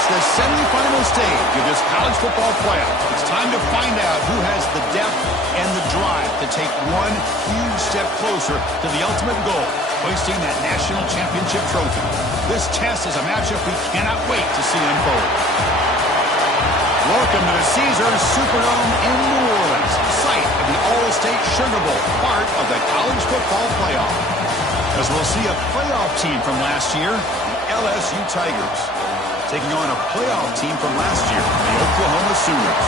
reached the semifinal stage of this college football playoff. It's time to find out who has the depth and the drive to take one huge step closer to the ultimate goal, hoisting that national championship trophy. This test is a matchup we cannot wait to see unfold. Welcome to the Caesars Superdome in New Orleans, site of the All-State Sugar Bowl, part of the college football playoff. As we'll see a playoff team from last year, the LSU Tigers, taking on a playoff team from last year, the Oklahoma Sooners.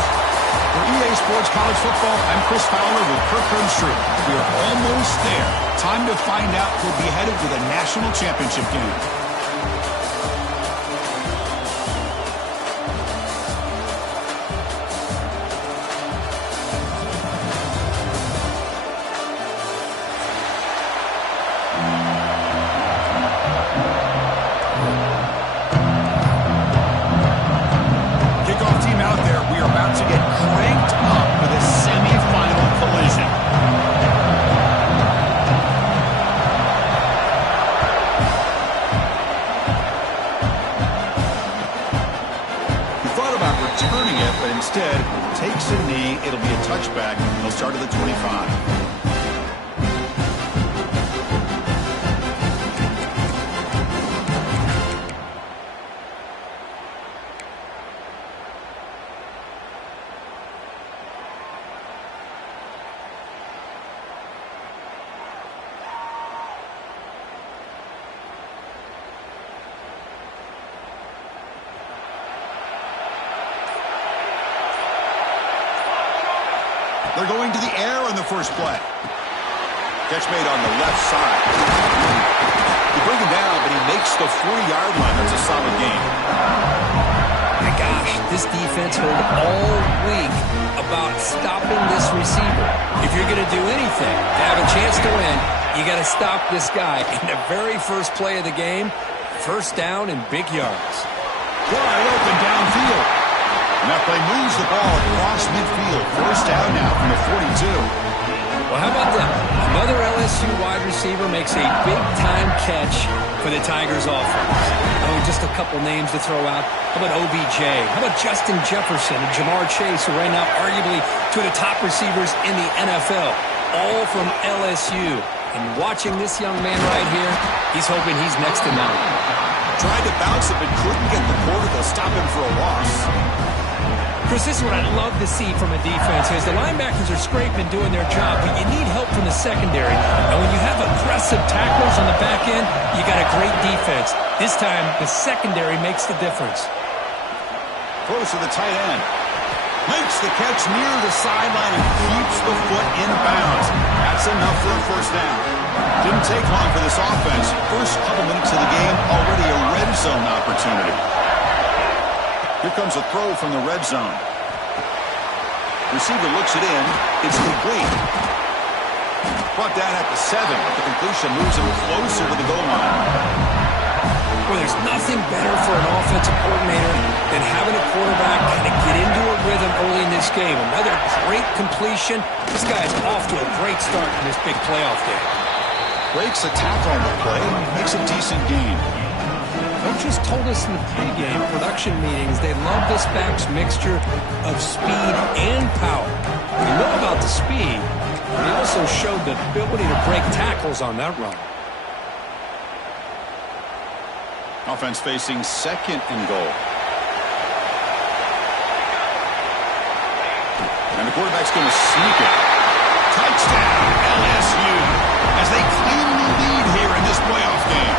For EA Sports College Football, I'm Chris Fowler with Kirk Herbstreit. We are almost there. Time to find out who'll be headed to the national championship game. Start of the 25. They're going to the air on the first play. Catch made on the left side. They bring him down, but he makes the 40-yard line. That's a solid game. My gosh, this defense heard all week about stopping this receiver. If you're going to do anything to have a chance to win, you got to stop this guy. In the very first play of the game, first down and big yards. Wide open downfield. And that play moves the ball across midfield. First down now from the 42. Well, how about that? Another LSU wide receiver makes a big-time catch for the Tigers offense. Oh, just a couple names to throw out. How about OBJ? How about Justin Jefferson and Jamar Chase, who right now arguably two of the top receivers in the NFL, all from LSU. And watching this young man right here, he's hoping he's next to none. Tried to bounce it, but couldn't get the quarter to stop him for a loss. Chris, this is what I love to see from a defense is the linebackers are scraping doing their job, but you need help from the secondary. And when you have aggressive tacklers on the back end, you got a great defense. This time, the secondary makes the difference. Close to the tight end. Makes the catch near the sideline and keeps the foot in bounds. That's enough for a first down. Didn't take long for this offense. First couple minutes of the game, already a red zone opportunity. Here comes a throw from the red zone. Receiver looks it in. It's complete. Brought down at the 7. The completion moves him closer to the goal line. Well, there's nothing better for an offensive coordinator than having a quarterback kind of get into a rhythm early in this game. Another great completion. This guy's off to a great start in this big playoff game. Breaks a tackle on the play. Makes a decent gain. Coaches told us in the pregame production meetings they love this back's mixture of speed and power. We know about the speed, but he also showed the ability to break tackles on that run. Offense facing second and goal. And the quarterback's going to sneak it. Touchdown, LSU, as they claim the lead here in this playoff game.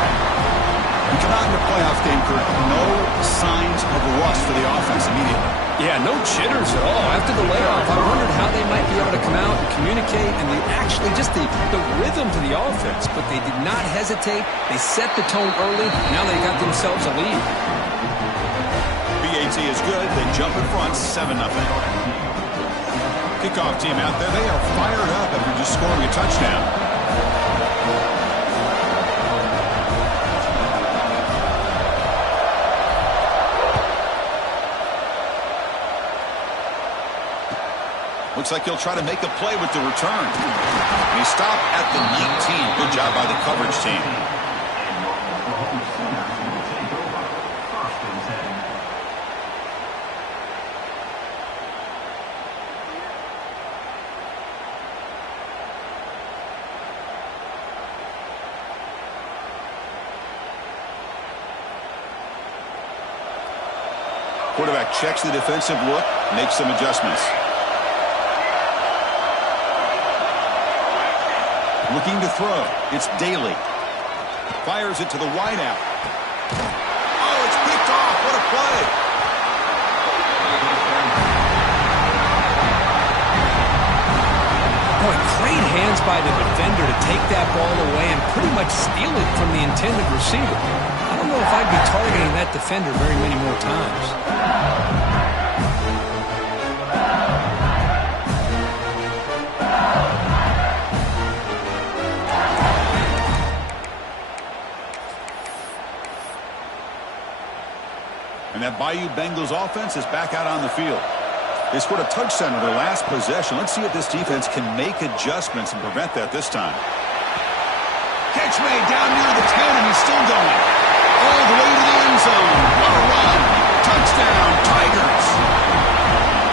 We come out in the playoff game, Kirk, no signs of rust for the offense immediately. Yeah, no jitters at all. After the layoff, I wondered how they might be able to come out and communicate and actually just the rhythm to the offense. But they did not hesitate. They set the tone early. Now they got themselves a lead. BAT is good. They jump in front, 7-0. Kickoff team out there. They are fired up after just scoring a touchdown. Looks like he'll try to make a play with the return. And he stopped at the 19. Good job by the coverage team. Quarterback checks the defensive look, makes some adjustments. Looking to throw. It's Daly. Fires it to the wideout. Oh, it's picked off. What a play. Boy, great hands by the defender to take that ball away and pretty much steal it from the intended receiver. I don't know if I'd be targeting that defender very many more times. And that Bayou Bengals offense is back out on the field. They scored a touchdown in their last possession. Let's see if this defense can make adjustments and prevent that this time. Catch made down near the 10, and he's still going. All the way to the end zone. What a run. Touchdown, Tigers.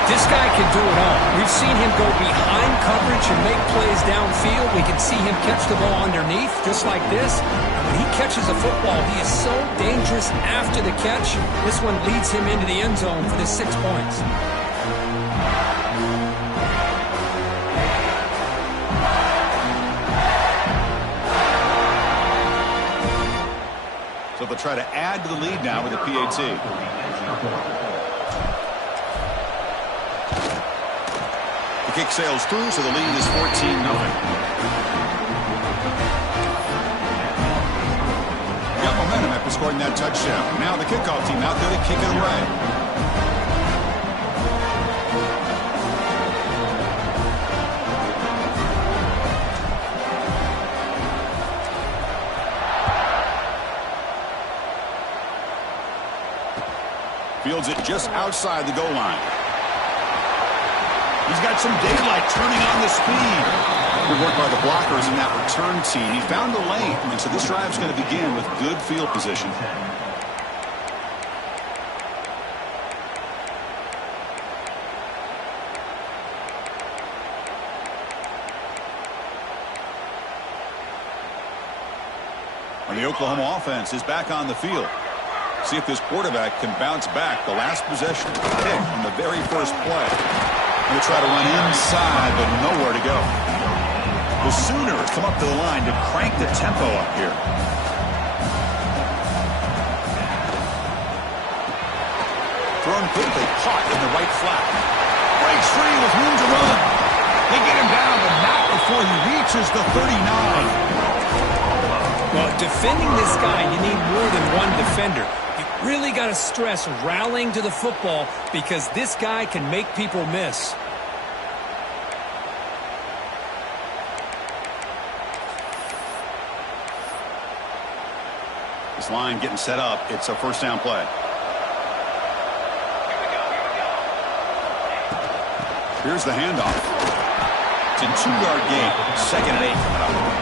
This guy can do it all. We've seen him go behind coverage and make plays downfield. We can see him catch the ball underneath, just like this. And when he catches a football, he is so dangerous after the catch. This one leads him into the end zone for the 6 points. So they'll try to add to the lead now with a PAT. The kick sails through, so the lead is 14-0. Got momentum after scoring that touchdown. Now the kickoff team out there to kick it away. Fields it just outside the goal line. He's got some daylight turning on the speed. Good work by the blockers in that return team. He found the lane, and so this drive's going to begin with good field position. And the Oklahoma offense is back on the field. See if this quarterback can bounce back. The last possession pick on the very first play. Going to try to run inside, but nowhere to go. The Sooners come up to the line to crank the tempo up here. Thrown quickly, caught in the right flat. Breaks free with room to run. They get him down, but not before he reaches the 39. Well, defending this guy, you need more than one defender. You really got to stress rallying to the football because this guy can make people miss. This line getting set up. It's a first down play. Here's the handoff. It's a 2-yard gain. 2nd and 8 coming up.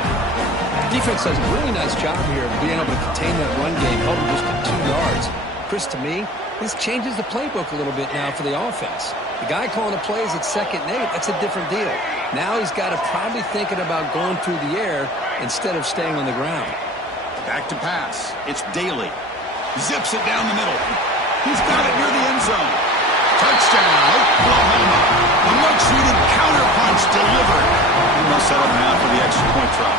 Defense does a really nice job here of being able to contain that run game, held him just at 2 yards. Chris, to me, this changes the playbook a little bit now for the offense. The guy calling the plays at 2nd and 8, that's a different deal. Now he's got to probably thinking about going through the air instead of staying on the ground. Back to pass. It's Daly. Zips it down the middle. He's got it near the end zone. Touchdown, Oklahoma. A much-needed counterpunch delivered. And they'll set up now for the extra point try.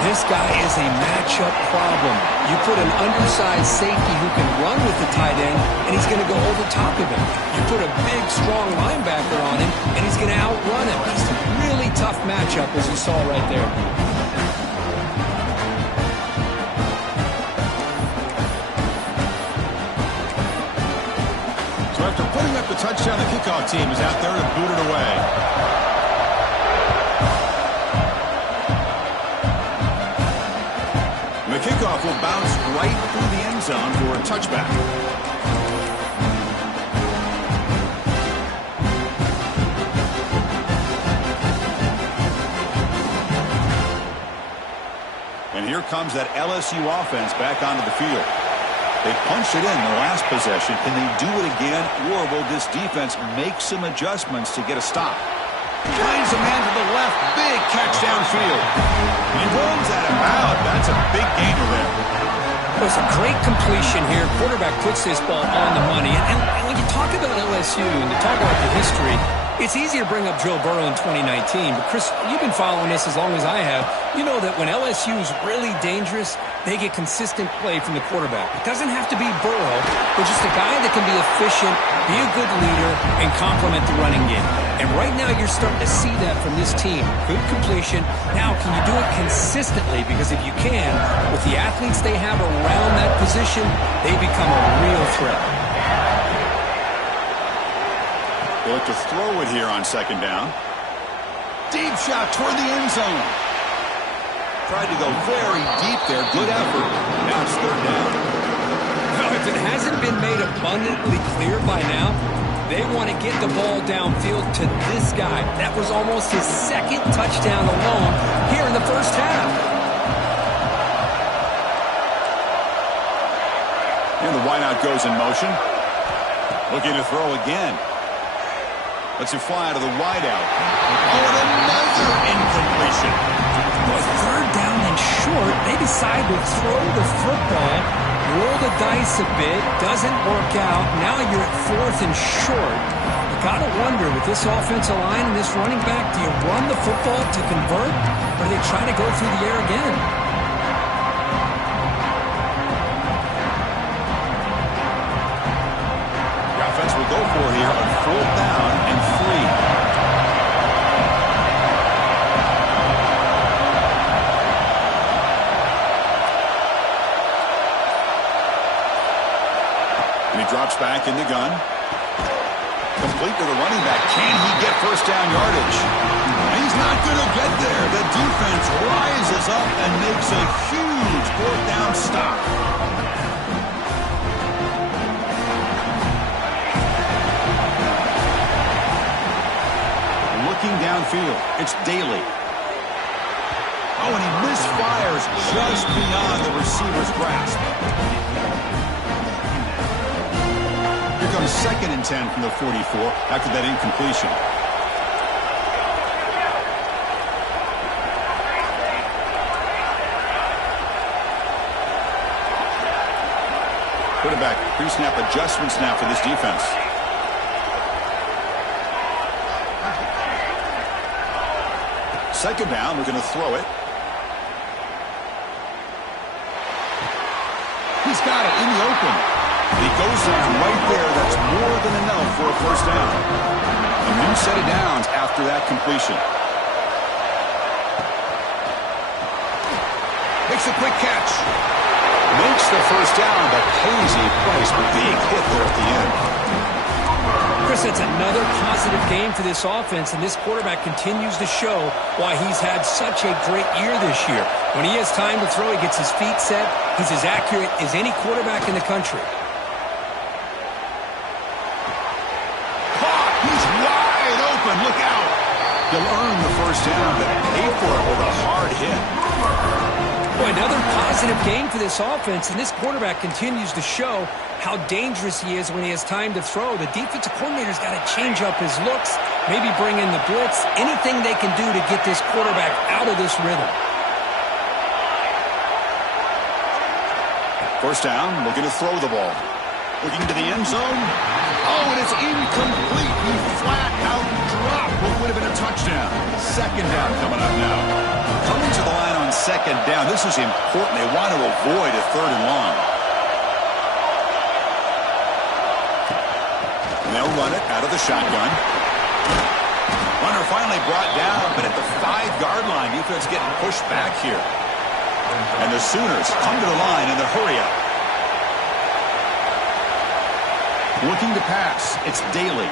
This guy is a matchup problem. You put an undersized safety who can run with the tight end, and he's going to go over top of him. You put a big, strong linebacker on him, and he's going to outrun him. It's a really tough matchup, as you saw right there. So after putting up the touchdown, the kickoff team is out there to boot it away. The kickoff will bounce right through the end zone for a touchback. And here comes that LSU offense back onto the field. They punched it in the last possession. Can they do it again, or will this defense make some adjustments to get a stop? Finds a man to the left. Big catch downfield. He runs at him out. That's a big gainer there. Well, it's a great completion here. Quarterback puts this ball on the money. And when you talk about LSU and you talk about the history, it's easy to bring up Joe Burrow in 2019. But, Chris, you've been following this as long as I have. You know that when LSU is really dangerous, they get consistent play from the quarterback. It doesn't have to be Burrow, but just a guy that can be efficient, be a good leader, and complement the running game. And right now you're starting to see that from this team. Good completion. Now, can you do it consistently? Because if you can, with the athletes they have around that position, they become a real threat. They'll look to throw it here on second down. Deep shot toward the end zone. Tried to go very deep there. Good effort. Now it's third down. Well, if it hasn't been made abundantly clear by now, they want to get the ball downfield to this guy. That was almost his second touchdown alone here in the first half. And the wideout goes in motion. Looking to throw again. Lets it fly out of the wideout. Oh, and another incompletion. Well, third down and short, they decide to throw the football, roll the dice a bit, doesn't work out. Now you're at fourth and short. You got to wonder, with this offensive line and this running back, do you run the football to convert, or do they try to go through the air again? The offense will go for here on fourth down and 3. Drops back in the gun. Complete to the running back. Can he get first down yardage? He's not going to get there. The defense rises up and makes a huge fourth down stop. Looking downfield. It's Daly. Oh, and he misfires just beyond the receiver's grasp. Here comes second and 10 from the 44 after that incompletion. Quarterback pre-snap adjustments now for this defense. Second down, we're going to throw it. He's got it in the open. He goes down right there. That's more than enough for a first down. A new set of downs after that completion. Makes a quick catch. Makes the first down, but pays a price. Big hit there at the end. Chris, it's another positive game for this offense, and this quarterback continues to show why he's had such a great year this year. When he has time to throw, he gets his feet set. He's as accurate as any quarterback in the country. Look out. He'll earn the first down, but pay for it with a hard hit. Boy, another positive game for this offense, and this quarterback continues to show how dangerous he is when he has time to throw. The defensive coordinator's got to change up his looks, maybe bring in the blitz, anything they can do to get this quarterback out of this rhythm. First down, looking to throw the ball. Looking to the end zone. Oh, and it's incomplete. He flat out dropped what would have been a touchdown. Second down coming up now. Coming to the line on second down. This is important. They want to avoid a third and long. And they'll run it out of the shotgun. Runner finally brought down, but at the 5-yard line, defense getting pushed back here. And the Sooners come to the line in the hurry-up. Looking to pass. It's Daly.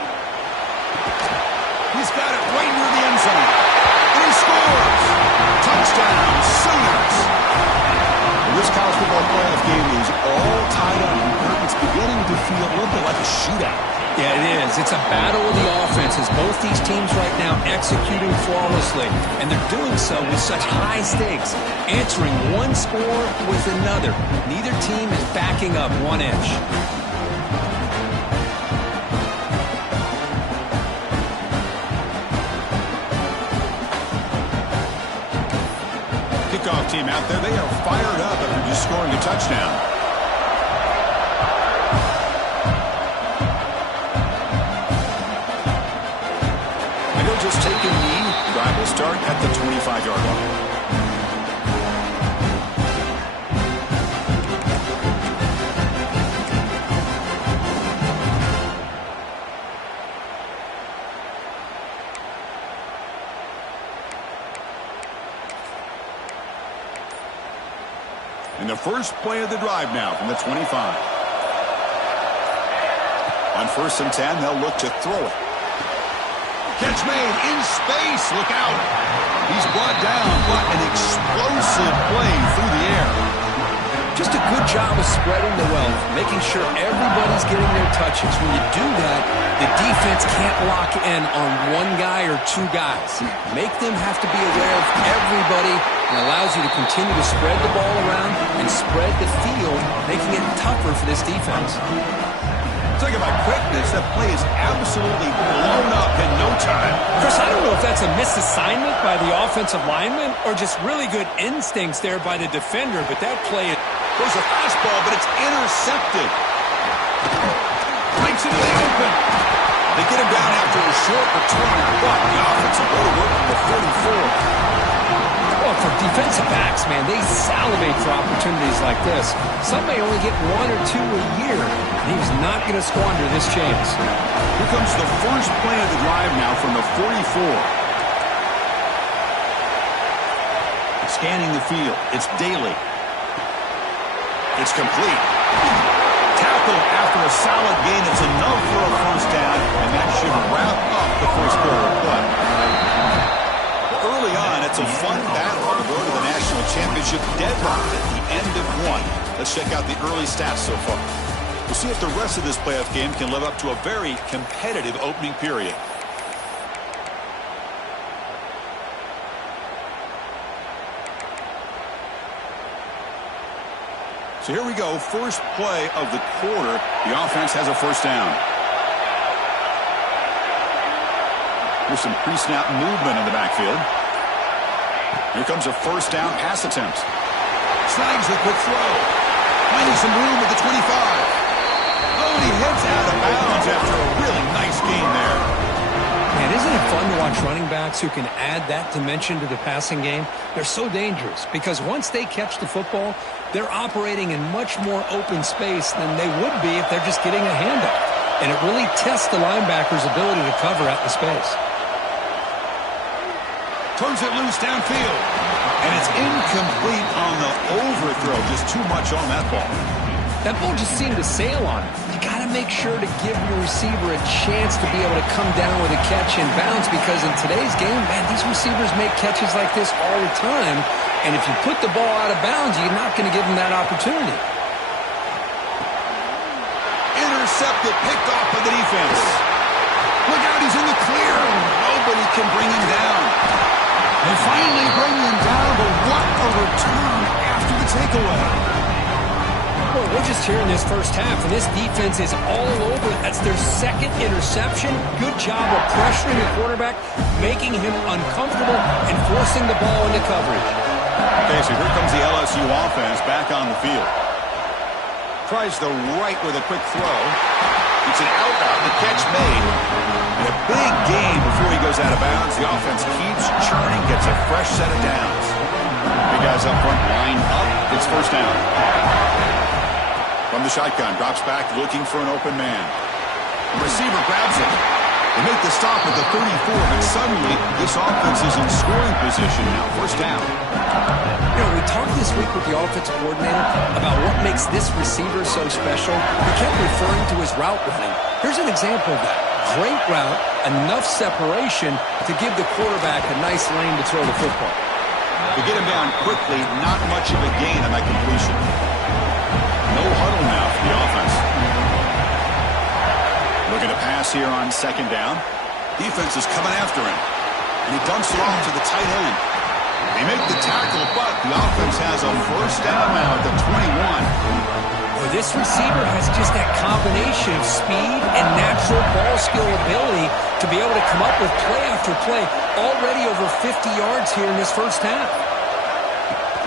He's got it right near the end zone. And he scores. Touchdown, Sooners. This college football playoff game is all tied up. It's beginning to feel a little bit like a shootout. Yeah, it is. It's a battle of the offenses. Both these teams right now executing flawlessly, and they're doing so with such high stakes, answering one score with another. Neither team is backing up one inch. Kickoff team out there, they are fired up after just scoring a touchdown. start at the 25-yard line. And the first play of the drive now from the 25. On 1st and 10, they'll look to throw it. Catch made in space. Look out. He's brought down, but an explosive play through the air. Just a good job of spreading the wealth, making sure everybody's getting their touches. When you do that, the defense can't lock in on one guy or two guys. Make them have to be aware of everybody, and allows you to continue to spread the ball around and spread the field, making it tougher for this defense. Talk about quickness. That play is absolutely blown up in no time. Chris, I don't know if that's a misassignment by the offensive lineman or just really good instincts there by the defender, but that play is... There's a fastball, but it's intercepted. Breaks into the open. They get him down after a short return, but the offensive go to work at the 34. Well, for defensive backs, man, they salivate for opportunities like this. Some may only get one or two a year, and he's not going to squander this chance. Here comes the first play of the drive now from the 44. Scanning the field, it's Daly. It's complete. Tackle after a solid gain. It's enough for a first down, and that should wrap up the first quarter of play. Early on, it's a fun battle on the road to the national championship, deadlocked at the end of one. Let's check out the early stats so far. We'll see if the rest of this playoff game can live up to a very competitive opening period. So here we go, first play of the quarter. The offense has a first down. There's some pre-snap movement in the backfield. Here comes a first down pass attempt. Snags the quick throw. Finding some room at the 25. Oh, and he heads out of bounds after a really nice gain there. Man, isn't it fun to watch running backs who can add that dimension to the passing game? They're so dangerous because once they catch the football, they're operating in much more open space than they would be if they're just getting a handoff. And it really tests the linebacker's ability to cover out the space. Turns it loose downfield. And it's incomplete on the overthrow. Just too much on that ball. That ball just seemed to sail on it. You got to make sure to give your receiver a chance to be able to come down with a catch and bounce, because in today's game, man, these receivers make catches like this all the time. And if you put the ball out of bounds, you're not going to give them that opportunity. Intercepted, picked off by the defense. Look out, he's in the clear. Nobody can bring him down. They finally bring him down, but what a return after the takeaway. Well, we're just here in this first half, and this defense is all over. That's their second interception. Good job of pressuring the quarterback, making him uncomfortable, and forcing the ball into coverage. Okay, so here comes the LSU offense back on the field. Tries the right with a quick throw. It's an out route, the catch made. And a big gain before he goes out of bounds. The offense keeps churning, gets a fresh set of downs. Big guys up front, line up. It's first down. From the shotgun, drops back, looking for an open man. The receiver grabs it. They make the stop at the 34, but suddenly this offense is in scoring position now. First down. You know, we talked this week with the offensive coordinator about what makes this receiver so special. He kept referring to his route running. Here's an example of that. Great route, enough separation to give the quarterback a nice lane to throw the football. To get him down quickly, not much of a gain on that completion. No huddle now for the offense. Looking to pass here on second down. Defense is coming after him. And he dumps it off to the tight end. They make the tackle, but the offense has a first down now at the 21. Well, this receiver has just that combination of speed and natural ball skill ability to be able to come up with play after play. Already over 50 yards here in this first half.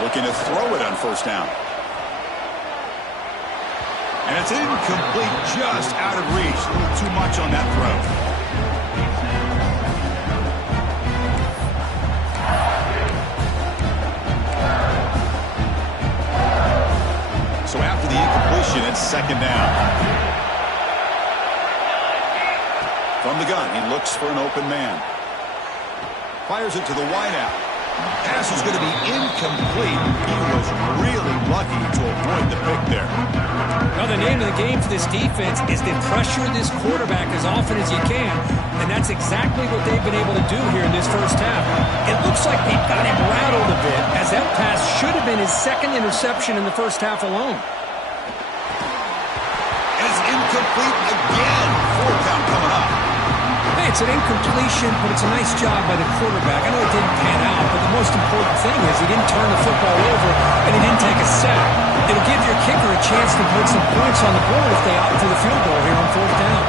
Looking to throw it on first down. And it's incomplete, just out of reach. A little too much on that throw. the incompletion. It's second down. From the gun, he looks for an open man. Fires it to the wideout. Pass is going to be incomplete. He was really lucky to avoid the pick there. Well, the name of the game for this defense is to pressure this quarterback as often as you can, and that's exactly what they've been able to do here in this first half. It looks like they've got him rattled a bit, as that pass should have been his second interception in the first half alone. And it's incomplete again. 4th down coming up. Hey, it's an incompletion, but it's a nice job by the quarterback. I know it didn't pan out, but the most important thing is he didn't turn the football over and he didn't take a sack. It'll give your kicker a chance to put some points on the board if they opt for the field goal here on 4th down.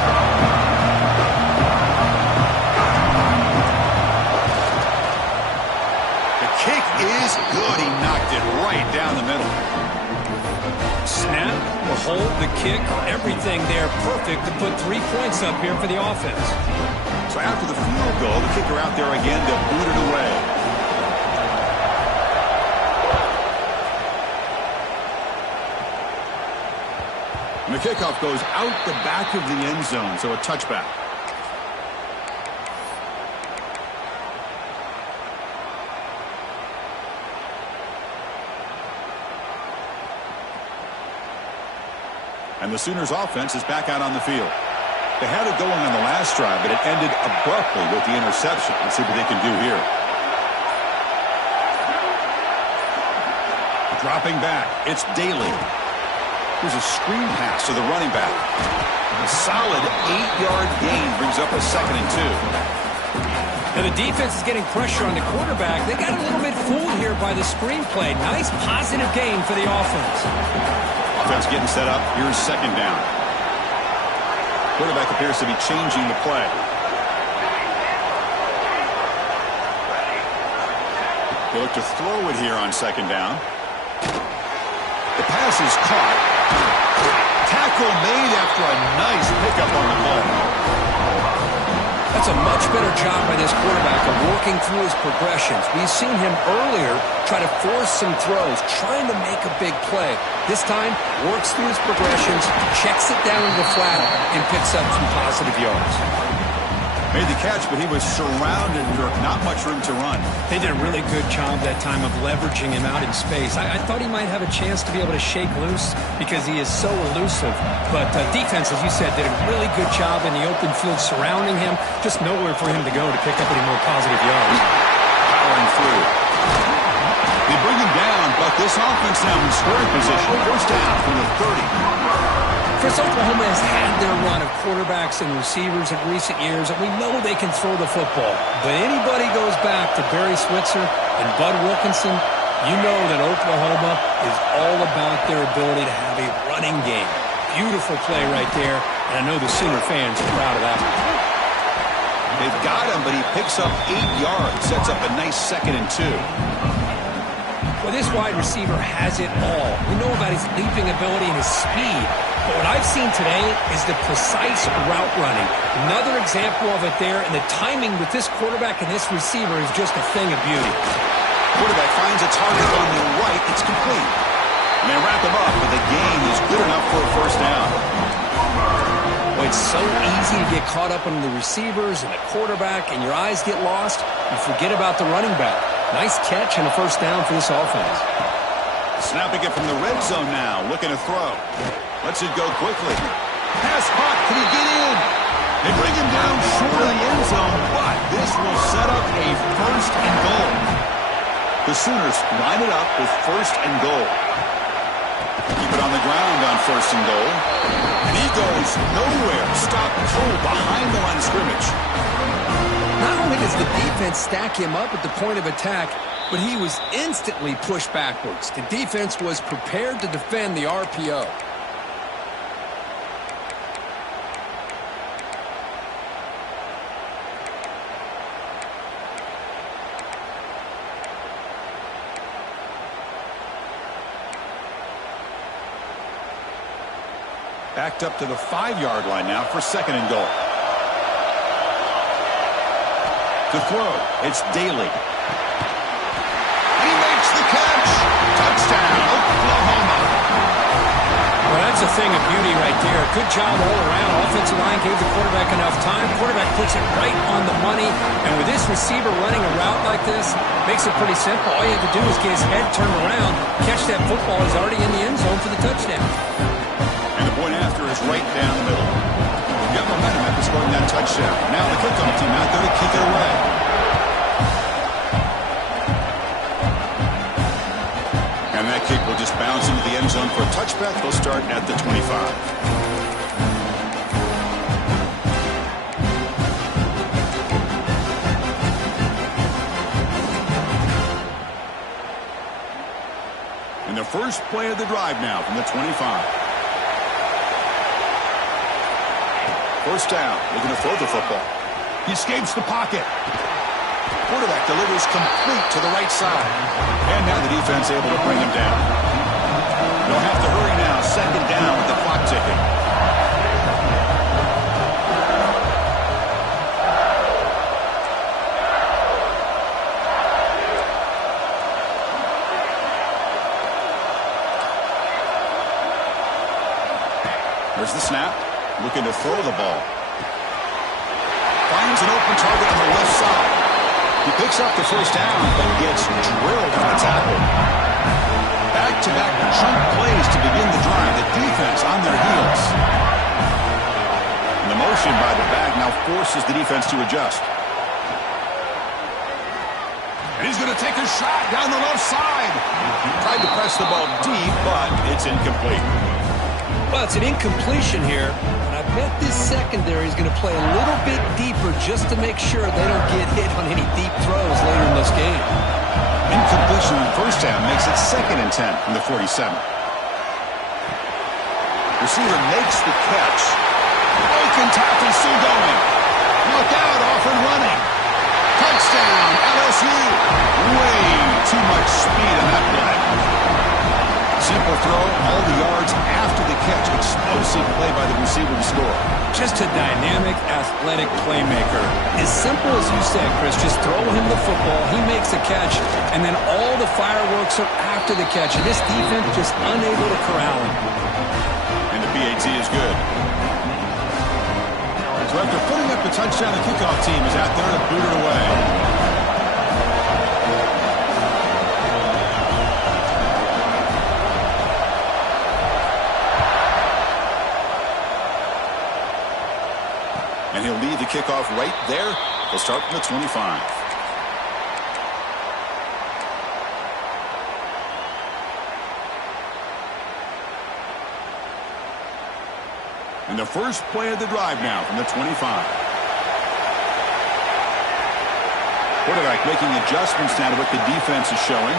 The kick is good. He knocked it right down the middle. Snap, the hold, the kick, everything there perfect to put 3 points up here for the offense. So after the field goal, the kicker out there again to boot it away. And the kickoff goes out the back of the end zone, so a touchback. And the Sooners offense is back out on the field. They had it going on the last drive, but it ended abruptly with the interception. Let's see what they can do here. Dropping back, it's Daly. Here's a screen pass to the running back. A solid 8-yard gain brings up a 2nd and 2. Now the defense is getting pressure on the quarterback. They got a little bit fooled here by the screenplay. Nice positive gain for the offense. Offense getting set up. Here's 2nd down. Quarterback appears to be changing the play. They look to throw it here on 2nd down. The pass is caught. Tackle made after a nice pickup on the play. That's a much better job by this quarterback of working through his progressions. We've seen him earlier try to force some throws, trying to make a big play. This time, works through his progressions, checks it down into the flat, and picks up some positive yards. Made the catch, but he was surrounded with not much room to run. They did a really good job that time of leveraging him out in space. I thought he might have a chance to be able to shake loose because he is so elusive. But defense, as you said, did a really good job in the open field surrounding him. Just nowhere for him to go to pick up any more positive yards. Powering through. They bring him down, but this offense now in scoring position. 1st down from the 30. Chris, Oklahoma has had their run of quarterbacks and receivers in recent years, and we know they can throw the football. But anybody goes back to Barry Switzer and Bud Wilkinson, you know that Oklahoma is all about their ability to have a running game. Beautiful play right there, and I know the Sooner fans are proud of that one. They've got him, but he picks up 8 yards, sets up a nice 2nd and 2. Well, this wide receiver has it all. We know about his leaping ability and his speed. But what I've seen today is the precise route running. Another example of it there, and the timing with this quarterback and this receiver is just a thing of beauty. Quarterback finds a target on the right. It's complete. And they wrap him up, but the gain is good enough for a 1st down. Well, it's so easy to get caught up on the receivers and the quarterback, and your eyes get lost. You forget about the running back. Nice catch and a 1st down for this offense. Snapping it from the red zone now, looking to throw. Lets it go quickly. Pass hot, can he get in? They bring him down short of the end zone, but this will set up a 1st and goal. The Sooners line it up with 1st and goal. Keep it on the ground on 1st and goal. And he goes nowhere. Stop cold behind the line of scrimmage. Not only does the defense stack him up at the point of attack, but he was instantly pushed backwards. The defense was prepared to defend the RPO. Backed up to the 5-yard line now for 2nd and goal. To throw, it's Daly. He makes the catch. Touchdown, Oklahoma. Just a thing of beauty right there. Good job all around. Offensive line gave the quarterback enough time. Quarterback puts it right on the money. And with this receiver running a route like this, makes it pretty simple. All you have to do is get his head turned around, catch that football. He's already in the end zone for the touchdown. And the point after is right down the middle. Got momentum after scoring that touchdown. Now the kickoff team out there to kick it away. And that kick will just bounce into the end zone for a touchback. They'll start at the 25. And the first play of the drive now from the 25. First down, looking to throw the football. He escapes the pocket. Quarterback delivers complete to the right side. And now the defense able to bring him down. They'll have to hurry now. Second down with the clock ticking. There's the snap. Looking to throw the ball. Finds an open target on the left side. He picks up the first down, but gets drilled on a tackle. Back-to-back chunk plays to begin the drive. The defense on their heels. And the motion by the back now forces the defense to adjust. And he's going to take a shot down the left side. Tried to press the ball deep, but it's incomplete. Well, it's an incompletion here. And I bet this secondary is going to play a little bit deeper just to make sure they don't get hit on any deep throws later in this game. Incompletion on first down makes it 2nd and 10 from the 47. Receiver makes the catch. Broken tackle still going. Look out, off and running. Touchdown, LSU. Way too much speed in that play. Simple throw, all the yards after the catch. Explosive play by the receiver to score. Just a dynamic, athletic playmaker. As simple as you said, Chris, just throw him the football, he makes a catch, and then all the fireworks are after the catch. And this defense just unable to corral him. And the PAT is good. So after putting up the touchdown, the kickoff team is out there to boot it away. And he'll lead the kickoff right there. He'll start from the 25. And the first play of the drive now from the 25. Quarterback making adjustments now to what the defense is showing.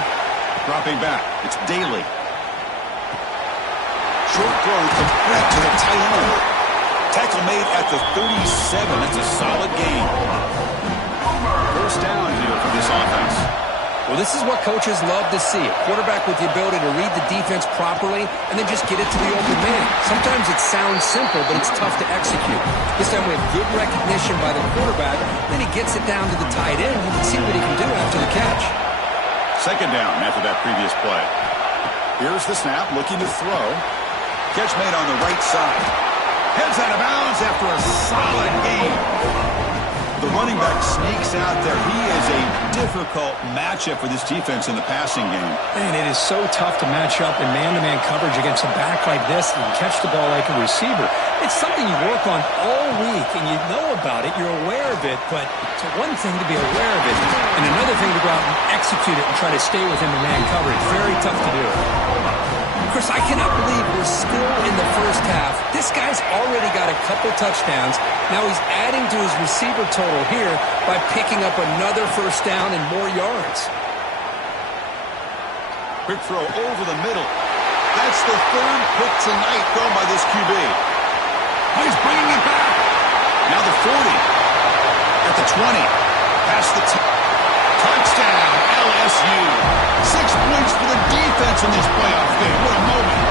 Dropping back. It's Daly. Short throw complete to the tight end. Tackle made at the 37. That's a solid gain. First down here for this offense. Well, this is what coaches love to see. A quarterback with the ability to read the defense properly and then just get it to the open man. Sometimes it sounds simple, but it's tough to execute. This time we have good recognition by the quarterback. Then he gets it down to the tight end. You can see what he can do after the catch. Second down after that previous play. Here's the snap, looking to throw. Catch made on the right side. Heads out of bounds after a solid game. The running back sneaks out there. He is a difficult matchup for this defense in the passing game. Man, it is so tough to match up in man-to-man coverage against a back like this and catch the ball like a receiver. It's something you work on all week, and you know about it. You're aware of it, but it's one thing to be aware of it, and another thing to go out and execute it and try to stay with him in man coverage. Very tough to do. Chris, I cannot believe we're still in the first half. This guy's already got a couple touchdowns. Now he's adding to his receiver total here by picking up another first down and more yards. Quick throw over the middle. That's the third pick tonight thrown by this QB. He's bringing it back. Now the 40. At the 20. Past the 10. Touchdown, LSU. 6 points for the defense in this playoff game. What a moment.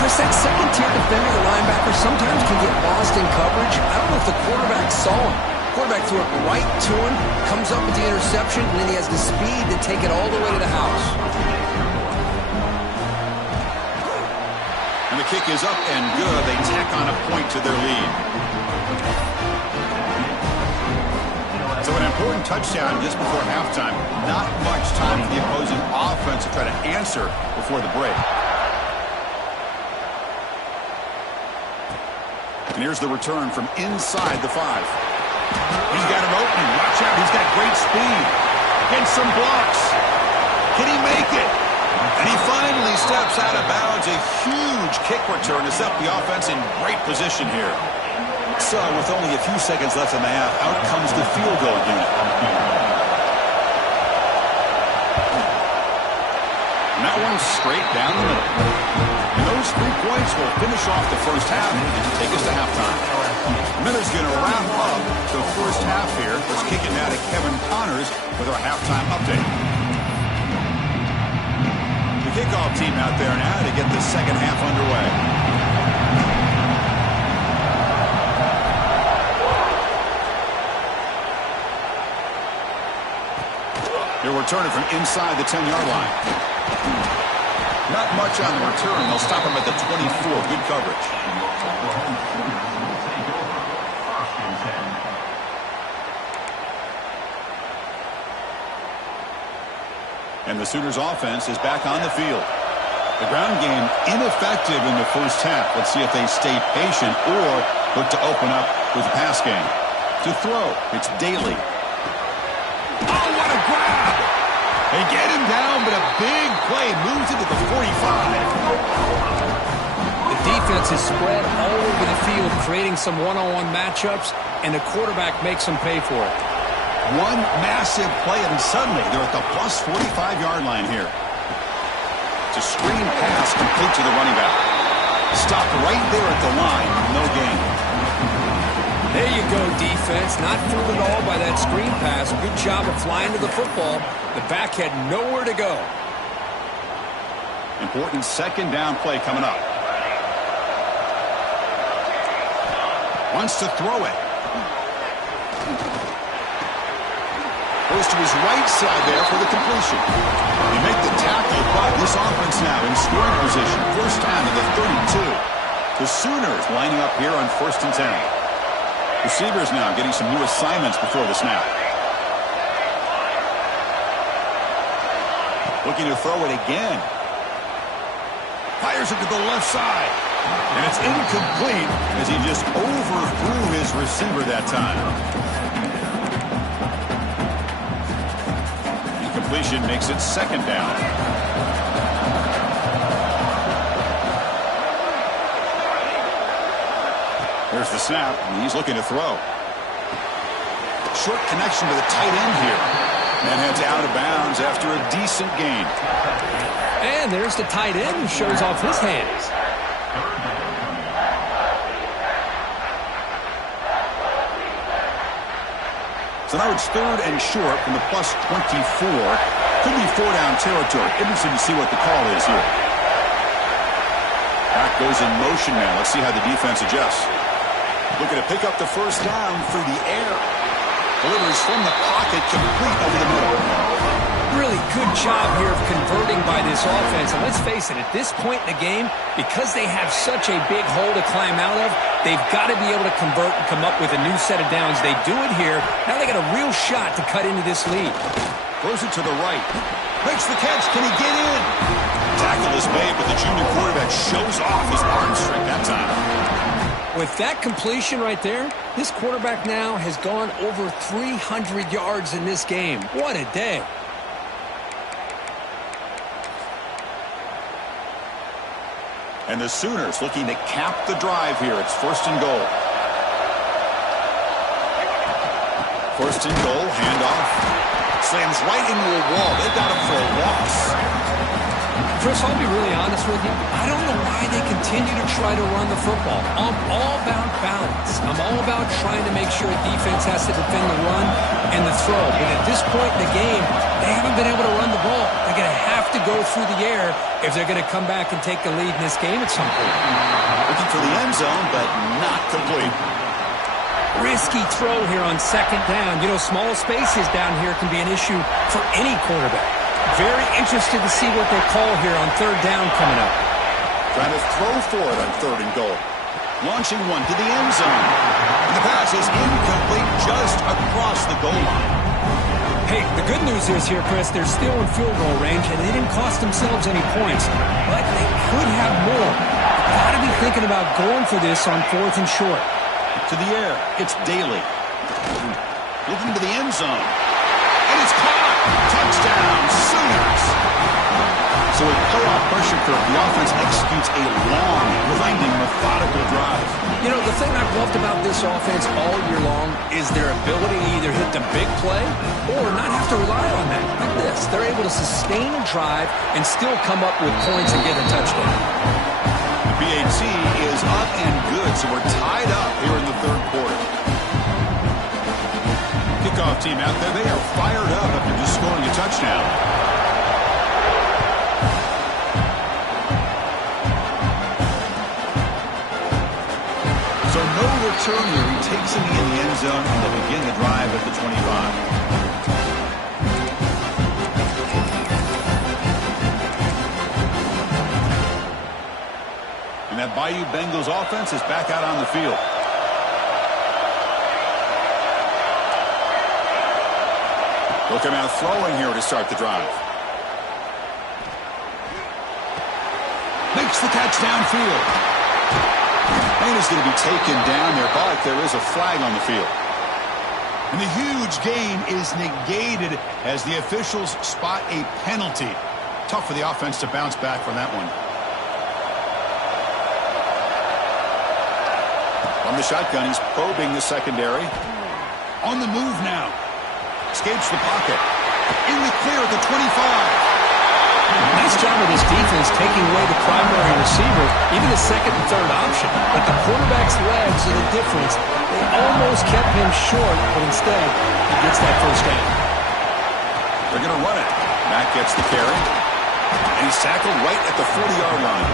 Chris, that second-tier defender, the linebacker, sometimes can get lost in coverage. I don't know if the quarterback saw him. Quarterback threw it right to him, comes up with the interception, and then he has the speed to take it all the way to the house. And the the kick is up and good. They tack on a point to their lead. So an important touchdown just before halftime. Not much time for the opposing offense to try to answer before the break. And here's the return from inside the 5. He's got an opening. Watch out. He's got great speed. Against some blocks. Can he make it? And he finally steps out of bounds. A huge kick return to set the offense in great position here. So, with only a few seconds left in the half, out comes the field goal unit. And that one's straight down the middle. And those 3 points will finish off the first half and take us to halftime. Miller's going to wrap up the first half here. Let's kick it now to Kevin Connors with our halftime update. The kickoff team out there now to get the second half underway. They'll return it from inside the 10-yard line. Not much on the return. They'll stop him at the 24. Good coverage. And the Sooners offense is back on the field. The ground game ineffective in the first half. Let's see if they stay patient or look to open up with the pass game. To throw, it's Daly. Oh, what a grab! They get him down, but a big play moves into the 45. The defense is spread all over the field, creating some one-on-one matchups, and the quarterback makes them pay for it. One massive play, and suddenly they're at the plus 45-yard line here. It's a screen pass complete to the running back. Stopped right there at the line, no gain. There you go, defense. Not fooled at all by that screen pass. Good job of flying to the football. The back had nowhere to go. Important second down play coming up. Wants to throw it. Goes to his right side there for the completion. They make the tackle, but this offense now in scoring position. First down to the 32. The Sooners lining up here on 1st and 10. Receivers now getting some new assignments before the snap. Looking to throw it again. Fires it to the left side. And it's incomplete as he just overthrew his receiver that time. Incompletion makes it second down. There's the snap, and he's looking to throw. Short connection to the tight end here. And heads out of bounds after a decent gain. And there's the tight end who shows off his hands. So now it's 3rd and short from the plus 24. Could be 4-down territory. Interesting to see what the call is here. Back goes in motion now. Let's see how the defense adjusts. Looking to pick up the first down through the air. Delivers from the pocket, complete over the middle. Really good job here of converting by this offense. And let's face it, at this point in the game, because they have such a big hole to climb out of, they've got to be able to convert and come up with a new set of downs. They do it here. Now they got a real shot to cut into this lead. Throws it to the right. Makes the catch. Can he get in? Tackle is made, but the junior quarterback shows off his arm strength that time. With that completion right there, this quarterback now has gone over 300 yards in this game. What a day. And the Sooners looking to cap the drive here. It's 1st and goal. 1st and goal, handoff. Slams right into a wall. They got him for a loss. Chris, I'll be really honest with you. I don't know why they continue to try to run the football. I'm all about balance. I'm all about trying to make sure defense has to defend the run and the throw. But at this point in the game, they haven't been able to run the ball. They're going to have to go through the air if they're going to come back and take the lead in this game at some point. Looking for the end zone, but not complete. Risky throw here on 2nd down. You know, small spaces down here can be an issue for any quarterback. Very interested to see what they call here on 3rd down coming up. Trying to throw for it on 3rd and goal. Launching one to the end zone. And the pass is incomplete just across the goal line. Hey, the good news is here, Chris, they're still in field goal range, and they didn't cost themselves any points. But they could have more. Got to be thinking about going for this on 4th and short. To the air, it's Daly. Looking to the end zone. And it's caught. Touchdown, Sooners. So with playoff pressure curve, the offense executes a long, grinding, methodical drive. You know, the thing I've loved about this offense all year long is their ability to either hit the big play or not have to rely on that. Like this, they're able to sustain a drive and still come up with points and get a touchdown. The BAT is up and good, so we're tied up here in the 3rd quarter. Kickoff team out there, they are fired up after just scoring a touchdown. So no return here. He takes him in the end zone, and they begin the drive at the 25. And that Bayou Bengals offense is back out on the field. They'll come out throwing here to start the drive. Makes the catch downfield. And is going to be taken down there, but there is a flag on the field. And the huge gain is negated as the officials spot a penalty. Tough for the offense to bounce back from that one. From the shotgun, he's probing the secondary. On the move now. Escapes the pocket. In the clear at the 25. Nice job of this defense taking away the primary receiver, even the 2nd and 3rd option. But the quarterback's legs are the difference. They almost kept him short, but instead, he gets that 1st down. They're going to run it. Matt gets the carry. And he's tackled right at the 40-yard line.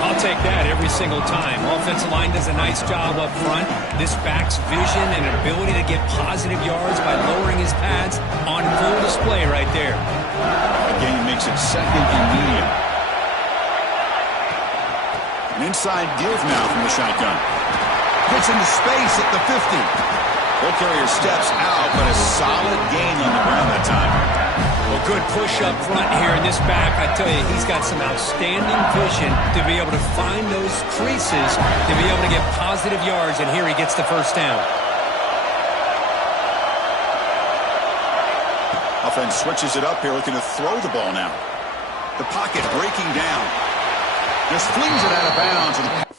I'll take that every single time. Offensive line does a nice job up front. This back's vision and ability to get positive yards by lowering his pads on full display right there. The gain makes it 2nd and medium. An inside give now from the shotgun. Gets into space at the 50. Ball carrier steps out, but a solid gain on the ground that time. Well, good push up front here in this back. I tell you, he's got some outstanding vision to be able to find those creases, to be able to get positive yards, and here he gets the 1st down. Offense switches it up here, looking to throw the ball now. The pocket breaking down. Just flings it out of bounds.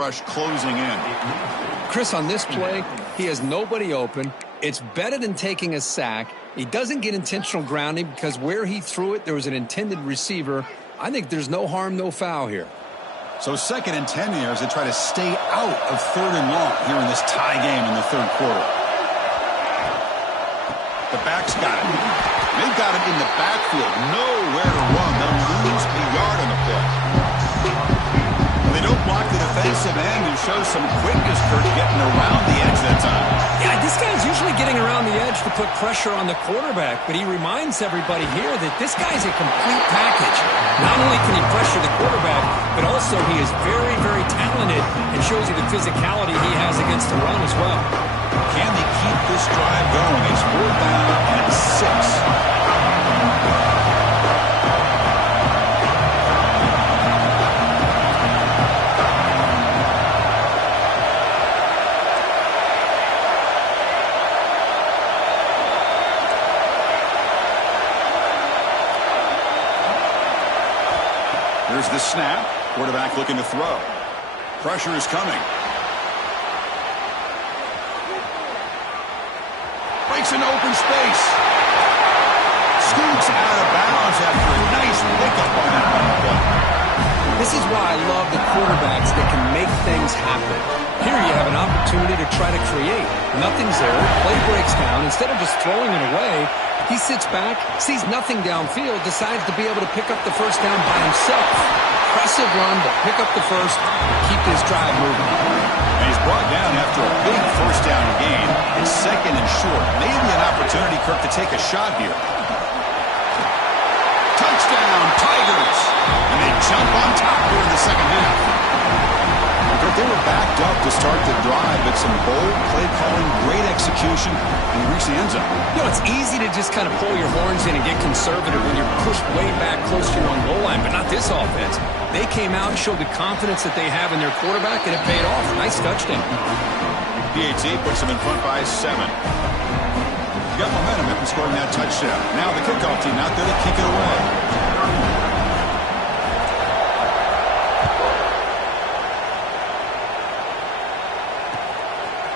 rush closing in. Chris, on this play, he has nobody open. It's better than taking a sack. He doesn't get intentional grounding because where he threw it, there was an intended receiver. I think there's no harm, no foul here. So 2nd and 10 here as they try to stay out of 3rd and long here in this tie game in the 3rd quarter. The backs got it. They've got him in the backfield. Nowhere to run. They'll lose a yard on the play. They don't block the defensive end who shows some quickness, Kurt, getting around the edge that time. Yeah, this guy's usually getting around the edge to put pressure on the quarterback, but he reminds everybody here that this guy's a complete package. Not only can he pressure the quarterback, but also he is very, very talented and shows you the physicality he has against the run as well. Can they keep this drive going? It's 4th down and 6. Here's the snap. Quarterback looking to throw. Pressure is coming. Breaks an open space. Scoots out of bounds after a nice pickup on that play. This is why I love the quarterbacks that can make things happen. Here you have an opportunity to try to create. Nothing's there. Play breaks down. Instead of just throwing it away, he sits back, sees nothing downfield, decides to be able to pick up the first down by himself. Impressive run, but pick up the first, keep this drive moving. And he's brought down after a big first down gain. It's 2nd and short. Maybe an opportunity, Kirk, to take a shot here. Touchdown, Tigers! And they jump on top here in the second half. Kirk, they were backed up to start the drive, but some bold play calling, great execution, and he reached the end zone. You know, it's easy to just kind of pull your horns in and get conservative when you're pushed way back close to your own goal line, but not this offense. They came out and showed the confidence that they have in their quarterback, and it paid off. Nice touchdown. PAT puts them in front by 7. Got momentum after scoring that touchdown. Now the kickoff team out there to kick it away.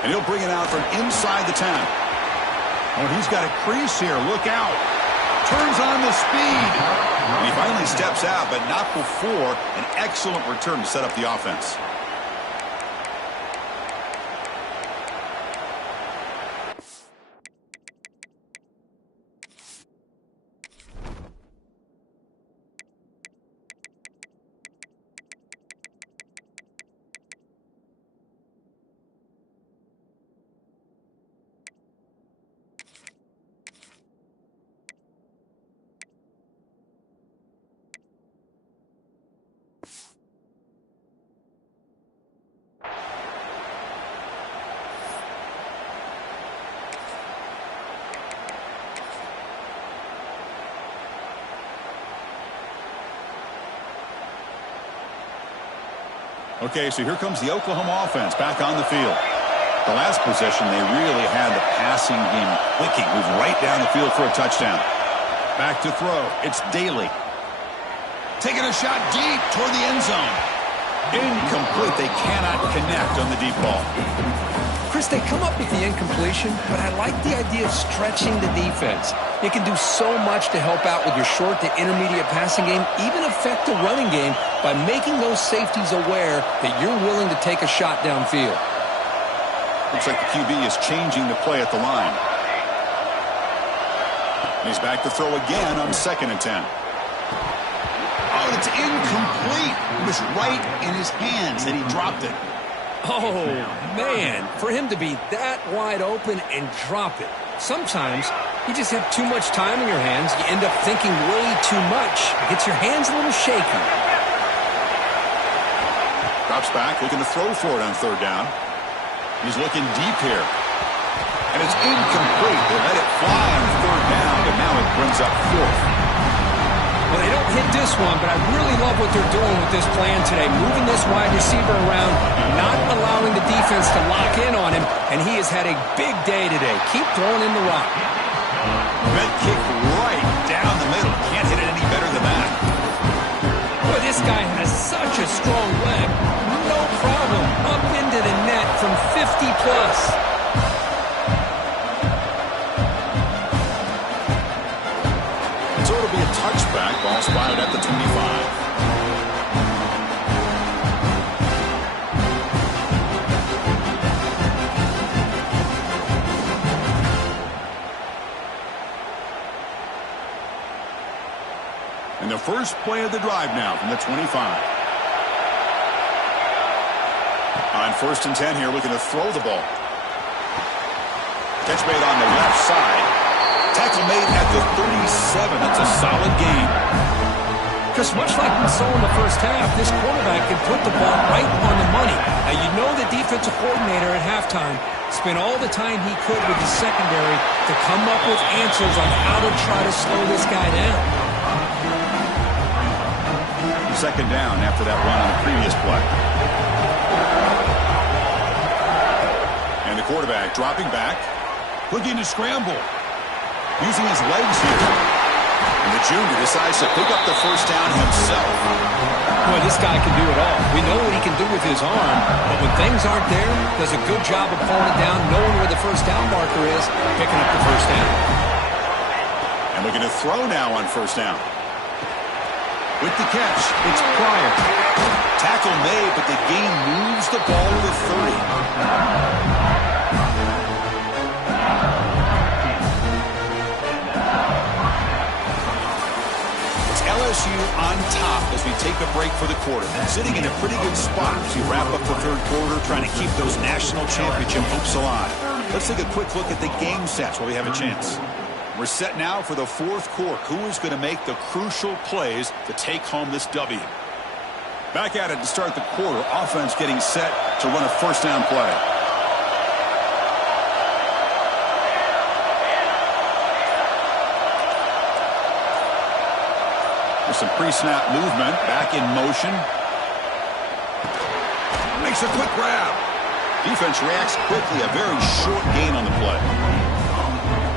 And he'll bring it out from inside the 10. Oh, he's got a crease here. Look out. Turns on the speed. And he finally steps out, but not before an excellent return to set up the offense. Okay, so here comes the Oklahoma offense back on the field. The last possession, they really had the passing game clicking, moved right down the field for a touchdown. Back to throw. It's Daly. Taking a shot deep toward the end zone. Incomplete. They cannot connect on the deep ball. Chris, they come up with the incompletion, but I like the idea of stretching the defense. You can do so much to help out with your short to intermediate passing game, even affect the running game by making those safeties aware that you're willing to take a shot downfield. Looks like the QB is changing the play at the line. And he's back to throw again on 2nd and 10. Oh, it's incomplete. It was right in his hands and he dropped it. Oh, man, for him to be that wide open and drop it. Sometimes you just have too much time in your hands. You end up thinking way too much. It gets your hands a little shaky. Drops back, looking to throw for it on 3rd down. He's looking deep here. And it's incomplete. They let it fly on 3rd down, but now it brings up 4th. Well, they don't hit this one, but I really love what they're doing with this plan today. Moving this wide receiver around, not allowing the defense to lock in on him, and he has had a big day today. Keep throwing in the rock. Red kick right down the middle. Can't hit it any better than that. Boy, this guy has such a strong leg. No problem plus. So it'll be a touchback. Ball spotted at the 25. And the first play of the drive now from the 25. On 1st and 10 here, looking to throw the ball. Catch made on the left side. Tackle made at the 37. That's a solid gain. Chris, much like we saw in the first half, this quarterback can put the ball right on the money. Now, you know the defensive coordinator at halftime spent all the time he could with the secondary to come up with answers on how to try to slow this guy down. Second down after that run on the previous play. And the quarterback dropping back, looking to scramble, using his legs here. And the junior decides to pick up the first down himself. Boy, this guy can do it all. We know what he can do with his arm, but when things aren't there, does a good job of pulling it down, knowing where the first down marker is, picking up the first down. And looking to throw now on first down. With the catch, it's Pryor. Tackle made, but the gain moves the ball to the 30. It's LSU on top as we take a break for the quarter. Sitting in a pretty good spot as we wrap up the third quarter, trying to keep those national championship hopes alive. Let's take a quick look at the game sets while we have a chance. We're set now for the fourth quarter. Who is going to make the crucial plays to take home this W? Back at it to start the quarter. Offense getting set to run a first down play. There's some pre-snap movement. Back in motion. Makes a quick grab. Defense reacts quickly. A very short gain on the play.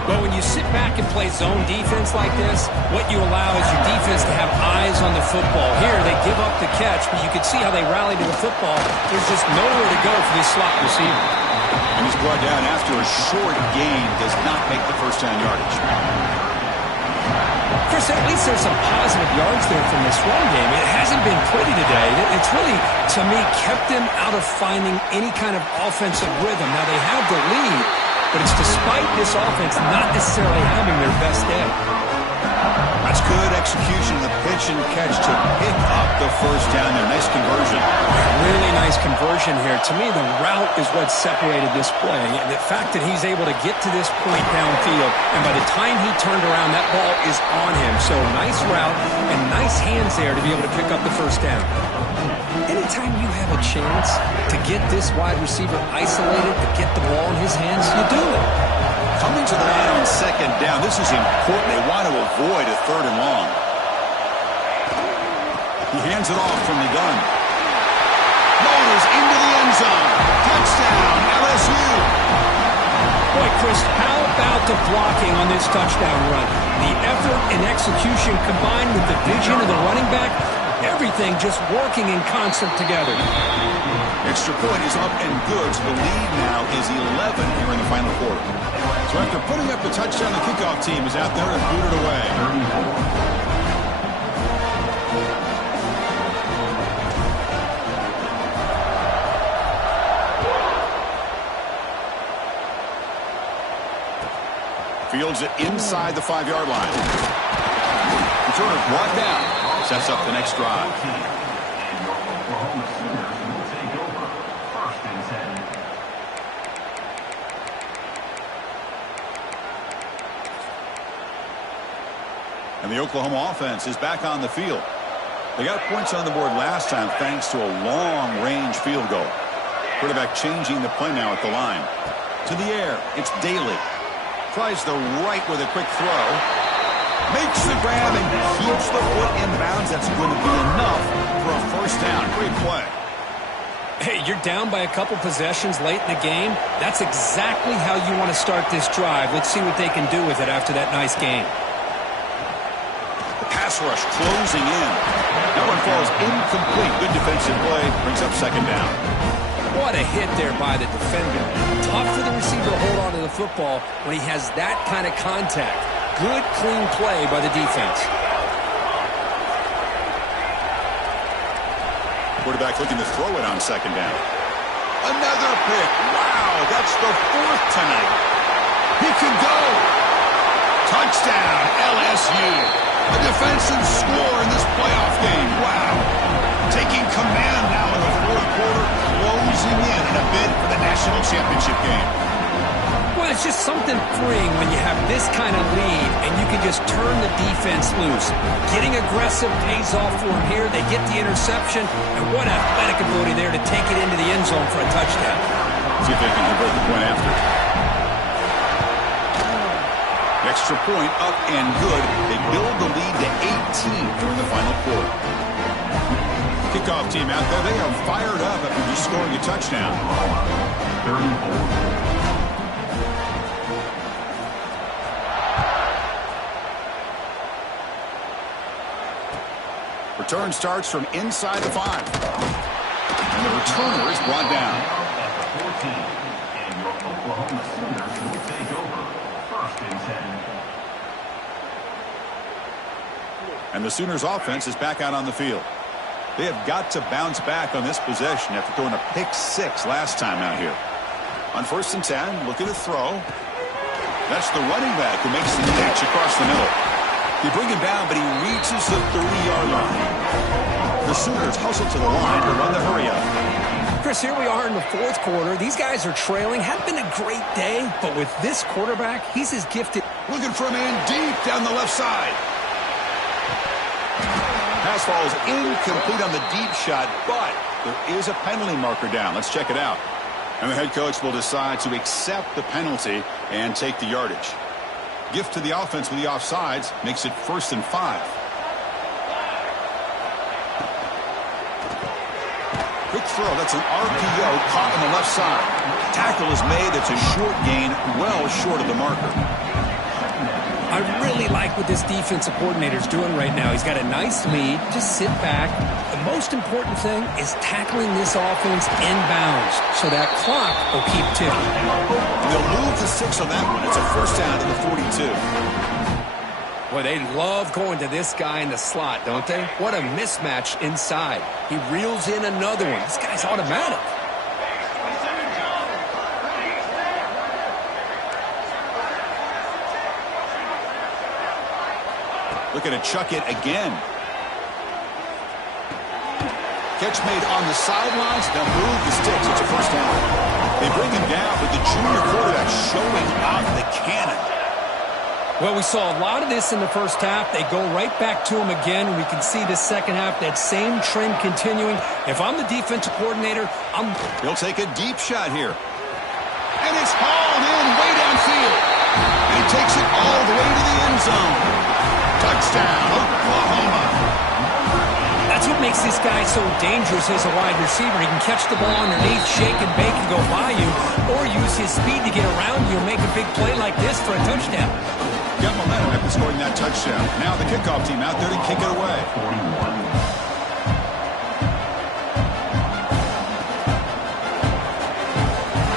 Well, when you sit back and play zone defense like this, what you allow is your defense to have eyes on the football. Here, they give up the catch, but you can see how they rally to the football. There's just nowhere to go for this slot receiver. And he's brought down after a short gain, does not make the first down yardage. Chris, at least there's some positive yards there from this run game. It hasn't been pretty today. It's really, to me, kept them out of finding any kind of offensive rhythm. Now, they have the lead, but it's despite this offense not necessarily having their best day. That's good execution of the pitch and catch to pick up the first down there. Nice conversion. Really nice conversion here. To me, the route is what separated this play. And the fact that he's able to get to this point downfield, and by the time he turned around, that ball is on him. So nice route and nice hands there to be able to pick up the first down. Anytime you have a chance to get this wide receiver isolated, to get the ball in his hands, you do it. Coming to the line on second down. This is important. They want to avoid a third and long. He hands it off from the gun. Motors into the end zone. Touchdown, LSU. Boy, Chris, how about the blocking on this touchdown run? The effort and execution combined with the vision of the running back, everything just working in concert together. Extra point is up and good. So the lead now is 11 here in the final quarter. So after putting up the touchdown, the kickoff team is out there and boot it away. Fields it inside the 5-yard line. Returner brought down. Sets up the next drive. And the Oklahoma offense is back on the field. They got points on the board last time thanks to a long-range field goal. Quarterback changing the play now at the line. To the air, it's Daly. Tries the right with a quick throw. Makes the grab and keeps the foot in bounds. That's going to be enough for a first down. Great play. Hey, you're down by a couple possessions late in the game. That's exactly how you want to start this drive. Let's see what they can do with it after that nice game. Pass rush closing in. That one falls incomplete. Good defensive play. Brings up second down. What a hit there by the defender. Tough for the receiver to hold on to the football when he has that kind of contact. Good, clean play by the defense. Quarterback looking to throw it on second down. Another pick. Wow, that's the 4th tonight. He can go. Touchdown, LSU. A defensive score in this playoff game. Wow. Taking command now in the 4th quarter, closing in a bid for the national championship game. Well, it's just something freeing when you have this kind of lead and you can just turn the defense loose. Getting aggressive pays off for them here. They get the interception, and what athletic ability there to take it into the end zone for a touchdown. See if they can convert the point after. Extra point up and good. They build the lead to 18 during the final quarter. Kickoff team out there. They are fired up after just scoring a touchdown. 34. Return starts from inside the 5. And the returner is brought down. And the Sooners offense is back out on the field. They have got to bounce back on this possession after throwing a pick 6 last time out here. On 1st and 10, looking to throw. That's the running back who makes the catch across the middle. They bring him down, but he reaches the 30-yard line. The Sooners hustle to the line to run the hurry-up. Chris, here we are in the 4th quarter. These guys are trailing. Hadn't been a great day, but with this quarterback, he's as gifted. Looking for a man deep down the left side. Pass falls incomplete on the deep shot, but there is a penalty marker down. Let's check it out. And the head coach will decide to accept the penalty and take the yardage. Gift to the offense with the offsides makes it 1st and 5. Quick throw. That's an RPO caught on the left side. Tackle is made. It's a short gain, well short of the marker. I really like what this defensive coordinator is doing right now. He's got a nice lead. Just sit back. The most important thing is tackling this offense inbounds so that clock will keep ticking. And they'll move to 6 on that one. It's a 1st down to the 42. Boy, they love going to this guy in the slot, don't they? What a mismatch inside. He reels in another one. This guy's automatic. Looking to chuck it again. Catch made on the sidelines. They'll move the sticks. It's a 1st down. They bring him down with the junior quarterback showing off the cannon. Well, we saw a lot of this in the 1st half. They go right back to him again. We can see the 2nd half, that same trend continuing. If I'm the defensive coordinator, He'll take a deep shot here. And it's hauled in way downfield. And he takes it all the way to the end zone. Touchdown, Oklahoma. That's what makes this guy so dangerous as a wide receiver. He can catch the ball underneath, shake and bake and go by you, or use his speed to get around you and make a big play like this for a touchdown. Got momentum after scoring that touchdown. Now the kickoff team out there to kick it away.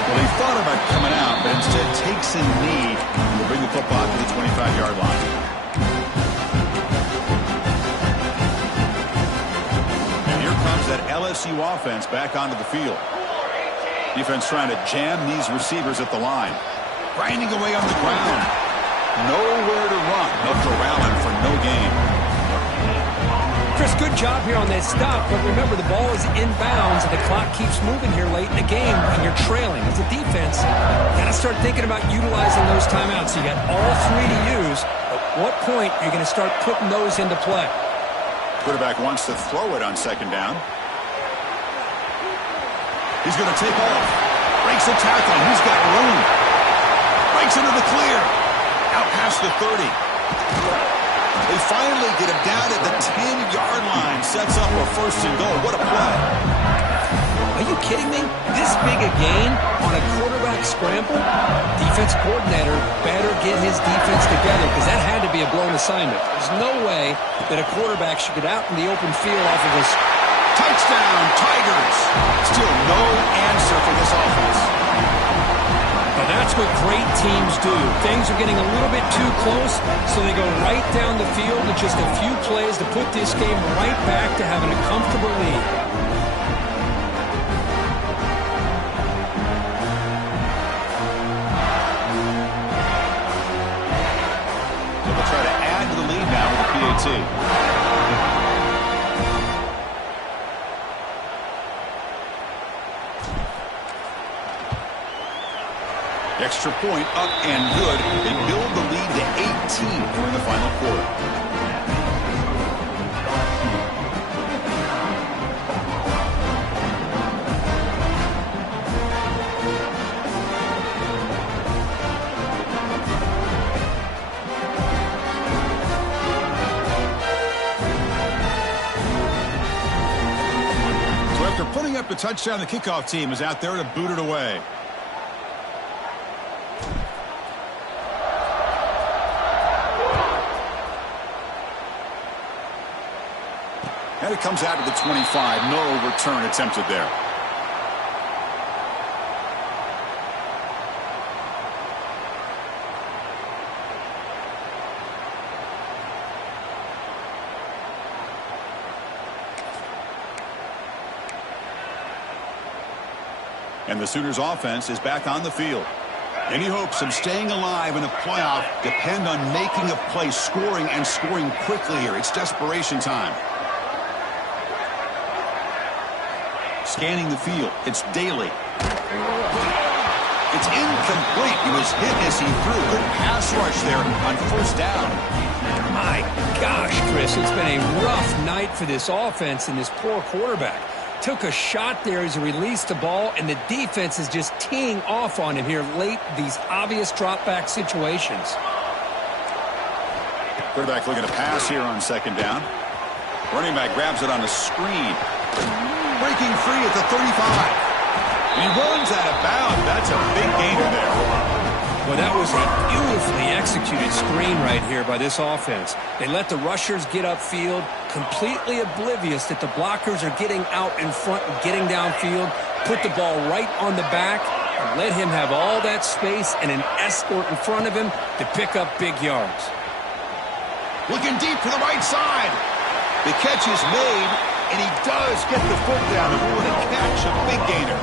Well, he thought about coming out, but instead takes a knee and will bring the football to the 25-yard line. And here comes that LSU offense back onto the field. Defense trying to jam these receivers at the line. Grinding away on the ground. Nowhere to run. They'll corral him for no gain. Chris, good job here on that stop, but remember the ball is inbounds and the clock keeps moving here late in the game and you're trailing. As a defense, you got to start thinking about utilizing those timeouts. You got all 3 to use. At what point are you going to start putting those into play? Quarterback wants to throw it on 2nd down. He's going to take off. Breaks a tackle. He's got room. Breaks into the clear. Out past the 30. They finally get him down at the 10-yard line. Sets up a 1st and goal. What a play. Are you kidding me? This big a gain on a quarterback scramble? Defense coordinator better get his defense together because that had to be a blown assignment. There's no way that a quarterback should get out in the open field off of his Touchdown, Tigers. Still no answer for this offense. Well, that's what great teams do. Things are getting a little bit too close, so they go right down the field with just a few plays to put this game right back to having a comfortable lead. So they'll try to add to the lead now with a PAT. Extra point up and good. They build the lead to 18 during the final quarter. So after putting up the touchdown, the kickoff team is out there to boot it away. And it comes out to the 25. No return attempted there. And the Sooners offense is back on the field. Any hopes of staying alive in a playoff depend on making a play, scoring and scoring quickly here. It's desperation time. Scanning the field. It's Daly. It's incomplete. He was hit as he threw. Good pass rush there on first down. My gosh, Chris, it's been a rough night for this offense and this poor quarterback. Took a shot there as he released the ball, and the defense is just teeing off on him here late, these obvious drop-back situations. Quarterback looking to pass here on second down. Running back grabs it on a screen. Breaking free at the 35. He runs out of bounds. That's a big gainer there. Well, that was a beautifully executed screen right here by this offense. They let the rushers get upfield, completely oblivious that the blockers are getting out in front and getting downfield, put the ball right on the back, and let him have all that space and an escort in front of him to pick up big yards. Looking deep to the right side. The catch is made, and he does get the foot down and ruin a catch, a big gainer.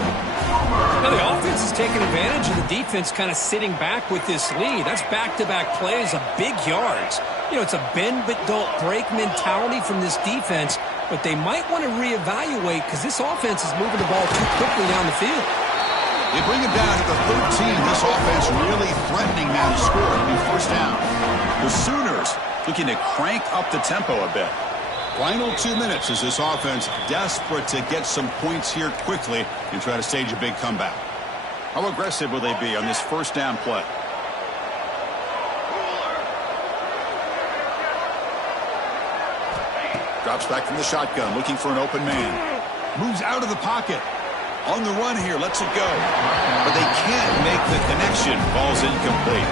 Now the offense is taking advantage of the defense kind of sitting back with this lead. That's back-to-back plays of big yards. You know, it's a bend but don't break mentality from this defense, but they might want to reevaluate because this offense is moving the ball too quickly down the field. They bring him down to the 13. This offense really threatening now to score a new first down. The Sooners looking to crank up the tempo a bit. Final 2 minutes as this offense desperate to get some points here quickly and try to stage a big comeback. How aggressive will they be on this first down play? Drops back from the shotgun, looking for an open man. Moves out of the pocket. On the run here, lets it go. But they can't make the connection. Ball's incomplete.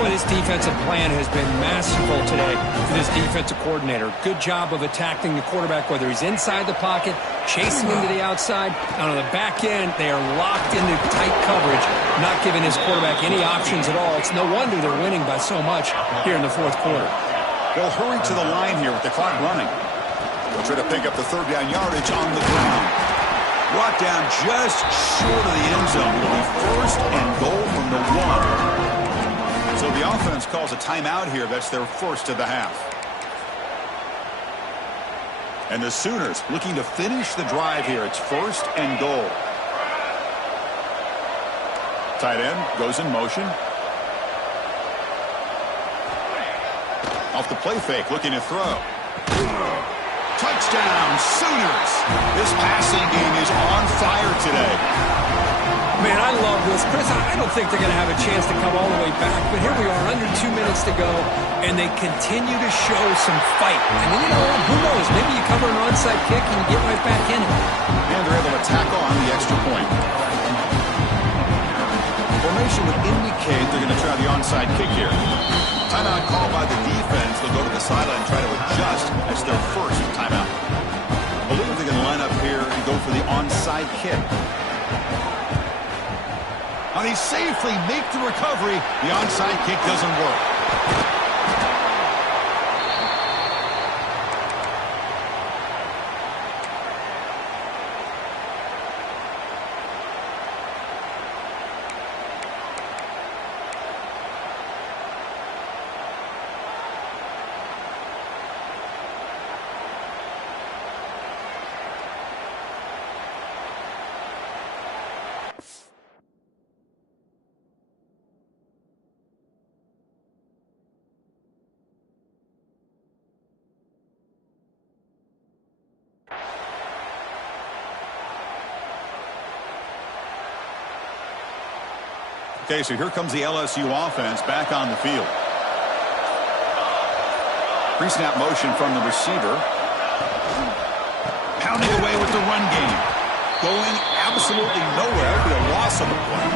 Well, this defensive plan has been masterful today for this defensive coordinator. Good job of attacking the quarterback, whether he's inside the pocket, chasing him to the outside, and on the back end, they are locked into tight coverage, not giving his quarterback any options at all. It's no wonder they're winning by so much here in the fourth quarter. They'll hurry to the line here with the clock running. They'll try to pick up the third down yardage on the ground. Brought down just short of the end zone. It'll be first and goal from the 1. So the offense calls a timeout here. That's their first of the half. And the Sooners looking to finish the drive here. It's first and goal. Tight end goes in motion. Off the play fake, looking to throw. Touchdown, Sooners. This passing game is on fire today. Man, I love this. Chris, I don't think they're going to have a chance to come all the way back, but here we are, under 2 minutes to go, and they continue to show some fight. I mean, you know, who knows? Maybe you cover an onside kick and you get right back in it. And they're able to tackle on the extra point. Formation would indicate they're going to try the onside kick here. Timeout called by the defense. They'll go to the sideline and try to adjust. That's their first timeout. I believe they're going to line up onside kick. And they safely make the recovery. The onside kick doesn't work. Okay, so here comes the LSU offense back on the field. Pre-snap motion from the receiver. Pounding away with the run game. Going absolutely nowhere for the loss of the play.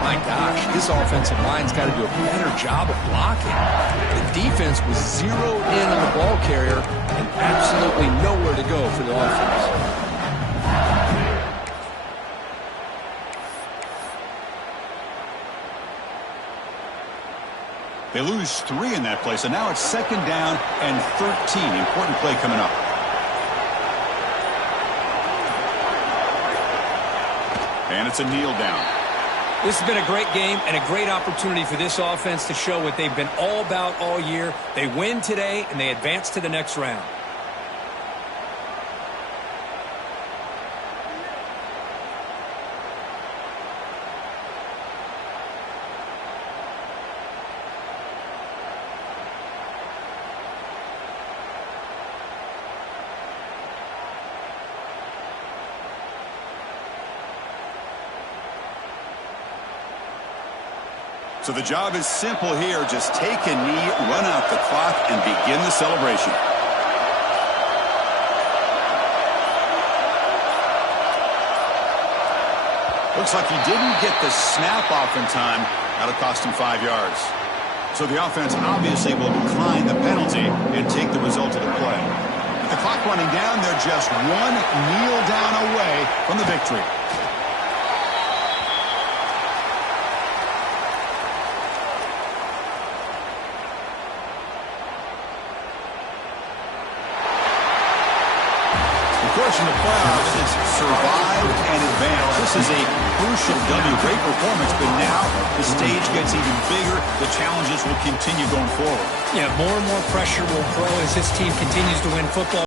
My gosh, this offensive line's got to do a better job of blocking. The defense was zeroed in on the ball carrier and absolutely nowhere to go for the offense. They lose 3 in that play, so now it's 2nd down and 13. Important play coming up. And it's a kneel down. This has been a great game and a great opportunity for this offense to show what they've been all about all year. They win today, and they advance to the next round. So the job is simple here. Just take a knee, run out the clock, and begin the celebration. Looks like he didn't get the snap off in time. That'll cost him 5 yards. So the offense obviously will decline the penalty and take the result of the play. With the clock running down, they're just one kneel down away from the victory. Of course, in the playoffs, it's survive and advance. This is a crucial W. Great performance, but now the stage gets even bigger. The challenges will continue going forward. Yeah, more and more pressure will grow as this team continues to win football